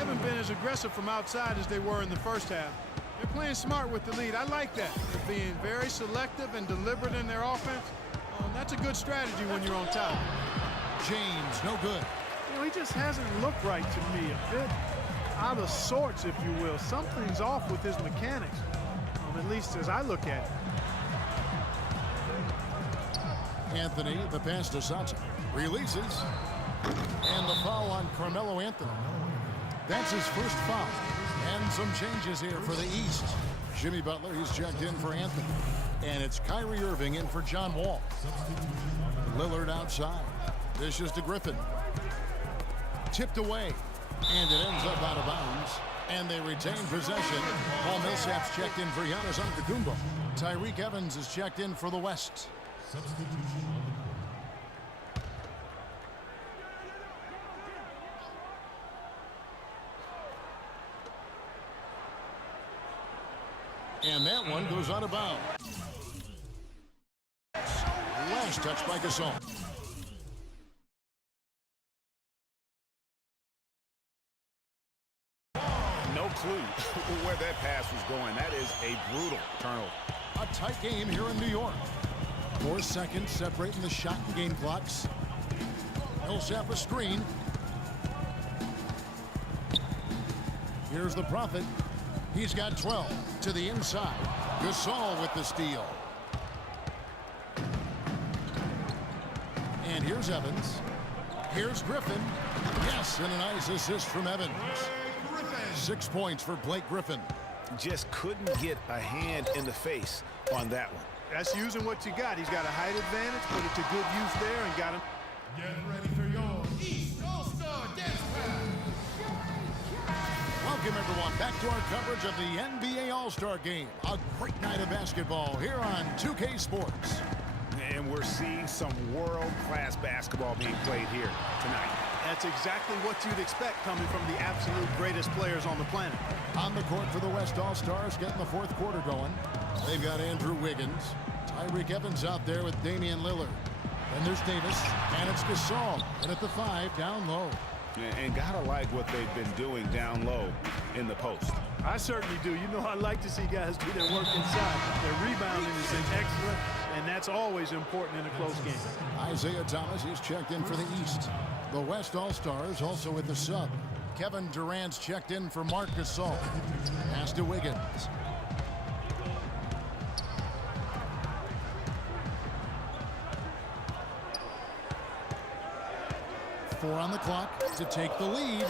haven't been as aggressive from outside as they were in the first half. They're playing smart with the lead. I like that. They're being very selective and deliberate in their offense. That's a good strategy when you're on top. James, no good. You know, he just hasn't looked right to me. A bit out of sorts, if you will. Something's off with his mechanics, at least as I look at it. Anthony, the pass to Sansa. Releases. And the foul on Carmelo Anthony. That's his first foul. And some changes here for the East. Jimmy Butler, he's checked in for Anthony. And it's Kyrie Irving in for John Wall. Lillard outside. Dishes to Griffin. Tipped away. And it ends up out of bounds. And they retain possession. Paul Millsap's checked in for Giannis Antetokounmpo. Tyreke Evans is checked in for the West. And that one goes out of bounds. Last touch by Gasol. No clue where that pass was going. That is a brutal turnover. A tight game here in New York. 4 seconds separating the shot and game clocks. Millsap a screen. Here's the Prophet. He's got 12 to the inside. Gasol with the steal. And here's Evans. Here's Griffin. Yes, and a nice assist from Evans. 6 points for Blake Griffin. Just couldn't get a hand in the face on that one. That's using what you got. He's got a height advantage, put it to good use there and got him. Get ready for your East All-Star Dance Pass. Welcome, everyone, back to our coverage of the NBA All-Star Game. A great night of basketball here on 2K Sports. And we're seeing some world-class basketball being played here tonight. That's exactly what you'd expect coming from the absolute greatest players on the planet. On the court for the West All-Stars, getting the fourth quarter going. They've got Andrew Wiggins. Tyreke Evans out there with Damian Lillard. Then there's Davis, and it's Gasol. And at the 5, down low. And gotta like what they've been doing down low in the post. I certainly do. You know, I like to see guys do their work inside. Their rebounding is excellent, and that's always important in a close game. Isaiah Thomas is checked in for the East. The West All-Stars also with the sub. Kevin Durant's checked in for Marc Gasol. Pass to Wiggins. Four on the clock to take the lead.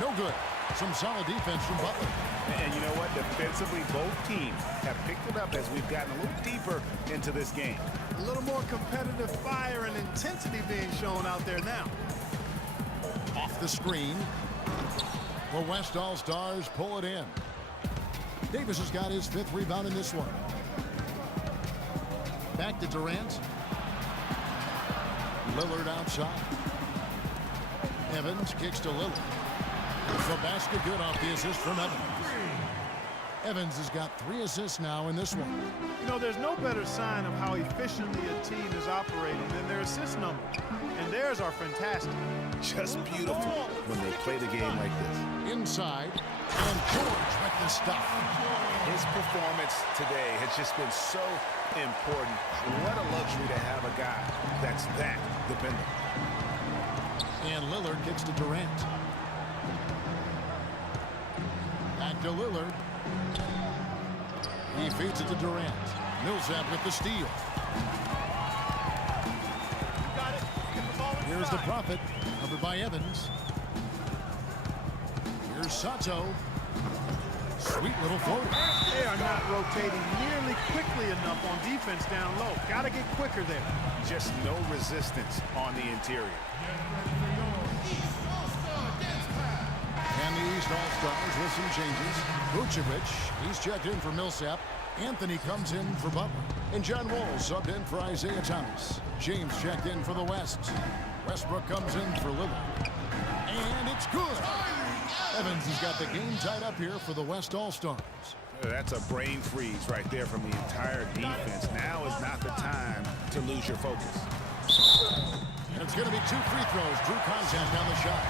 No good. Some solid defense from Butler. And you know what? Defensively, both teams have picked it up as we've gotten a little deeper into this game. A little more competitive fire and intensity being shown out there now. Off the screen. The West All-Stars pull it in. Davis has got his 5th rebound in this one. Back to Durant. Lillard outside. Evans kicks to Lillard. The basket good off the assist from Evans. Evans has got 3 assists now in this one. You know, there's no better sign of how efficiently a team is operating than their assist numbers. And theirs are fantastic. Just beautiful when they play the game like this. Inside, and George with the stuff. His performance today has just been so important. What a luxury to have a guy that's that dependable. And Lillard gets to Durant. Back to Lillard. He feeds it to Durant. Millsap with the steal. Here's the Prophet, covered by Evans. Here's Sato. Sweet little floater. They are not rotating nearly quickly enough on defense down low. Got to get quicker there. Just no resistance on the interior. And the East All-Stars with some changes. Vucevic, he's checked in for Millsap. Anthony comes in for Butler. And John Wall subbed in for Isaiah Thomas. James checked in for the West. Westbrook comes in for Lillard. And it's good. Evans has got the game tied up here for the West All-Stars. That's a brain freeze right there from the entire defense. Now is not the time to lose your focus. And it's going to be 2 free throws. Drew contact on the shot.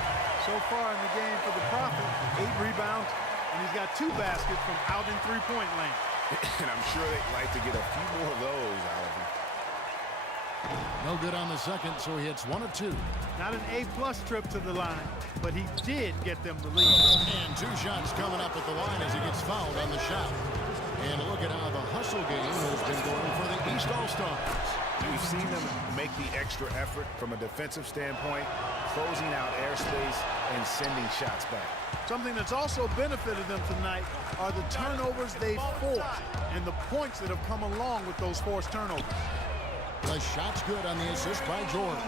So far in the game for the Prophet, 8 rebounds, and he's got 2 baskets from out in three-point land. And I'm sure they'd like to get a few more of those out of him. No good on the second, so he hits 1 of 2. Not an A-plus trip to the line, but he did get them the lead. And 2 shots coming up at the line as he gets fouled on the shot. And look at how the hustle game has been going for the East All-Stars. We've seen them make the extra effort from a defensive standpoint, closing out airspace and sending shots back. Something that's also benefited them tonight are the turnovers they've forced and the points that have come along with those forced turnovers. The shot's good on the assist by Jordan.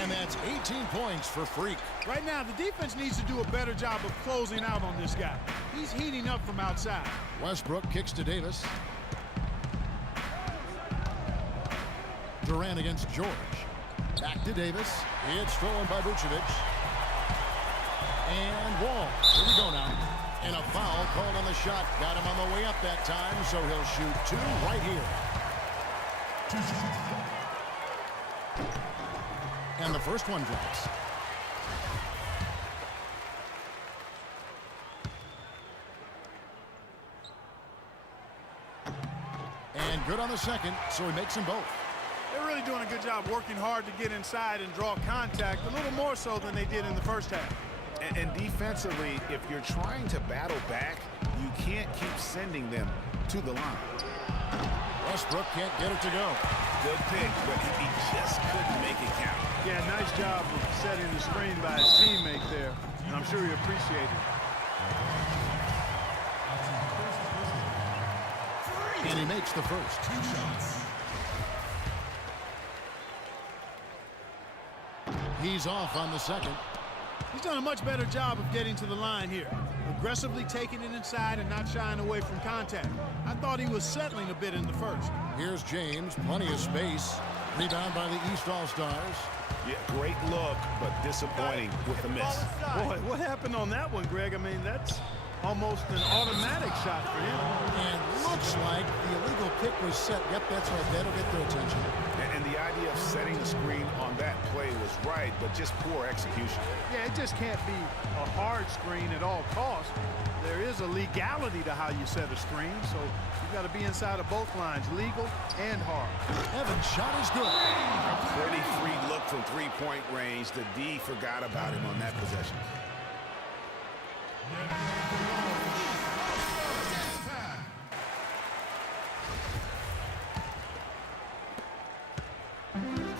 And that's 18 points for Freak. Right now, the defense needs to do a better job of closing out on this guy. He's heating up from outside. Westbrook kicks to Davis. Durant against George. Back to Davis. It's stolen by Vucevic. And Wall. Here we go now. And a foul called on the shot. Got him on the way up that time, so he'll shoot 2 right here. And the first one drops. And good on the second, so he makes them both. They're really doing a good job working hard to get inside and draw contact, a little more so than they did in the first half. And defensively, if you're trying to battle back, you can't keep sending them to the line. Westbrook can't get it to go. Good pick, but he just couldn't make it count. Yeah, nice job of setting the screen by his teammate there, and I'm sure he appreciated it. And he makes the first. He's off on the second. He's done a much better job of getting to the line here. Aggressively taking it inside and not shying away from contact. I thought he was settling a bit in the first. Here's James, plenty of space. Rebound by the East All-Stars. Yeah, great look, but disappointing with the miss. Boy, what happened on that one, Greg? I mean, that's almost an automatic shot for him. And looks like the illegal pick was set. Yep, that's right. That'll get their attention. And the idea of setting the screen on that play was right, but just poor execution. Yeah, it just can't be a hard screen at all costs. There is a legality to how you set a screen, so you've got to be inside of both lines, legal and hard. Evans' shot is good. A pretty free look from three-point range. The D forgot about him on that possession.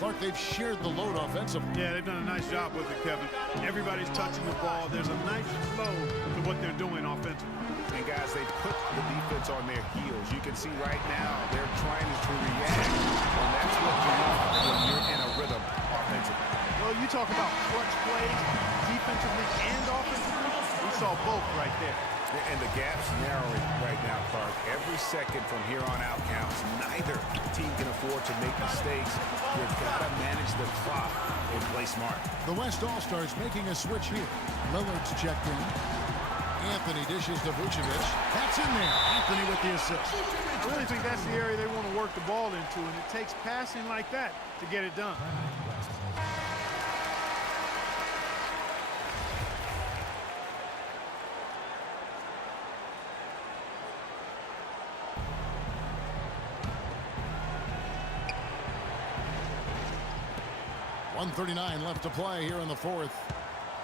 Clark, they've shared the load offensively. Yeah, they've done a nice job with it, Kevin. Everybody's touching the ball. There's a nice flow to what they're doing offensively. And guys, they put the defense on their heels. You can see right now they're trying to react, and that's what you want when you're in a rhythm offensively. Well, you talk about clutch plays, defensively and offensively. We saw both right there. And the gap's narrowing right now, Clark. Every second from here on out counts. Neither team can afford to make mistakes. You've got to manage the clock and play smart. The West All-Stars making a switch here. Lillard's checked in. Anthony dishes to Vucevic. That's in there. Anthony with the assist. I really think that's the area they want to work the ball into, and it takes passing like that to get it done. .139 left to play here in the fourth.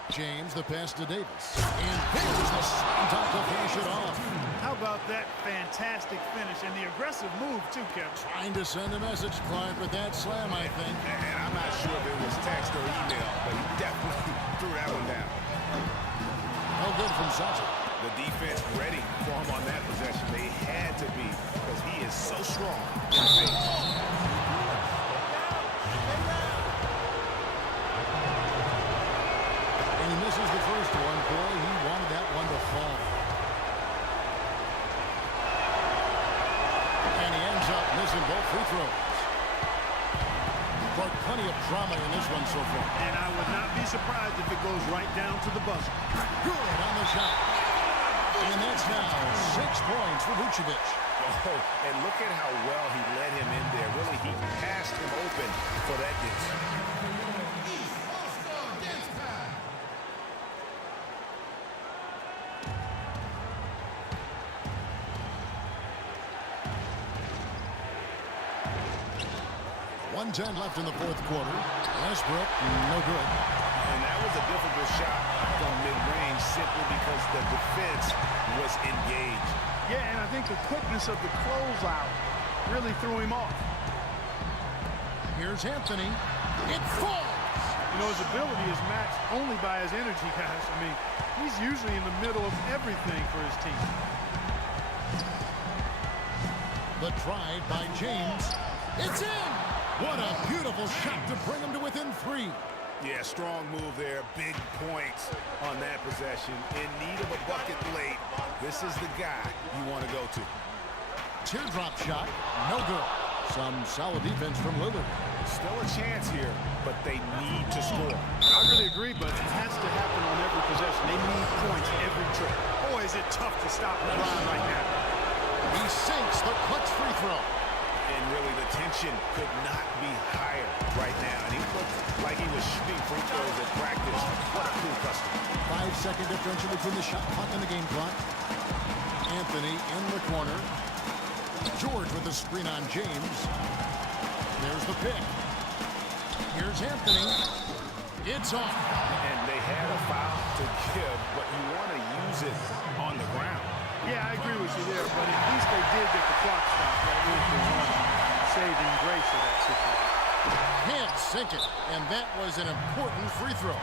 James, the pass to Davis. And there's the slam dunk to finish it off. How about that fantastic finish and the aggressive move, too, Kevin? Trying to send a message, Clark, with that slam, I think. And I'm not sure if it was text or email, but he definitely threw that one down. No good from Sacha. The defense ready for him on that possession. They had to be, because he is so strong in the paint. He misses the first one. Boy, he wanted that one to fall. And he ends up missing both free throws. But plenty of drama in this one so far. And I would not be surprised if it goes right down to the buzzer. Good on the shot. And that's now 6 points for Vucevic. Oh, and look at how well he led him in there. Really, he passed him open for that dish. 1:10 left in the fourth quarter. Westbrook, no good. And that was a difficult shot from mid-range simply because the defense was engaged. Yeah, and I think the quickness of the closeout really threw him off. Here's Anthony. It falls. You know, his ability is matched only by his energy, guys. I mean, he's usually in the middle of everything for his team. The try by James. It's in! What a beautiful shot to bring him to within 3. Yeah, strong move there. Big points on that possession. In need of a bucket late. This is the guy you want to go to. Teardrop shot, no good. Some solid defense from Lillard. Still a chance here, but they need to score. I really agree, but it has to happen on every possession. They need points every trip. Boy, is it tough to stop LeBron right now. He sinks the clutch free throw. And really, the tension could not be higher right now. And he looked like he was shooting free throws at practice. What a cool customer. 5-second differential between the shot clock and the game clock. Anthony in the corner. George with the screen on James. There's the pick. Here's Anthony. It's off. And they had a foul to give, but you want to use it on the ground. Yeah, I agree with you there, but at least they did get the clock stopped. That was the one saving grace of that situation. Can't sink it, and that was an important free throw.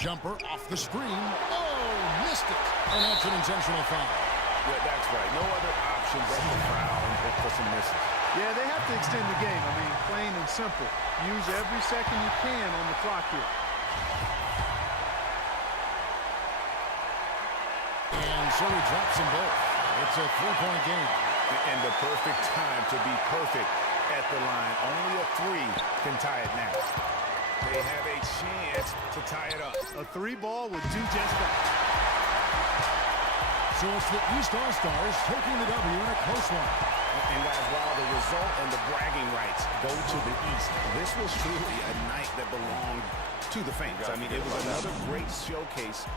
Jumper off the screen. Oh, missed it. And that's an intentional foul. Yeah, that's right. No other option but to foul and look for some misses. Yeah, they have to extend the game. I mean, plain and simple. Use every second you can on the clock here. And so he drops them both. It's a 3-point game. And the perfect time to be perfect at the line. Only a 3 can tie it now. They have a chance to tie it up. A 3-ball would do just that. So it's the East All-Stars taking the W in a close one. And guys, while the result and the bragging rights go to the East, this was truly a night that belonged to the fans. I mean, it was another great showcase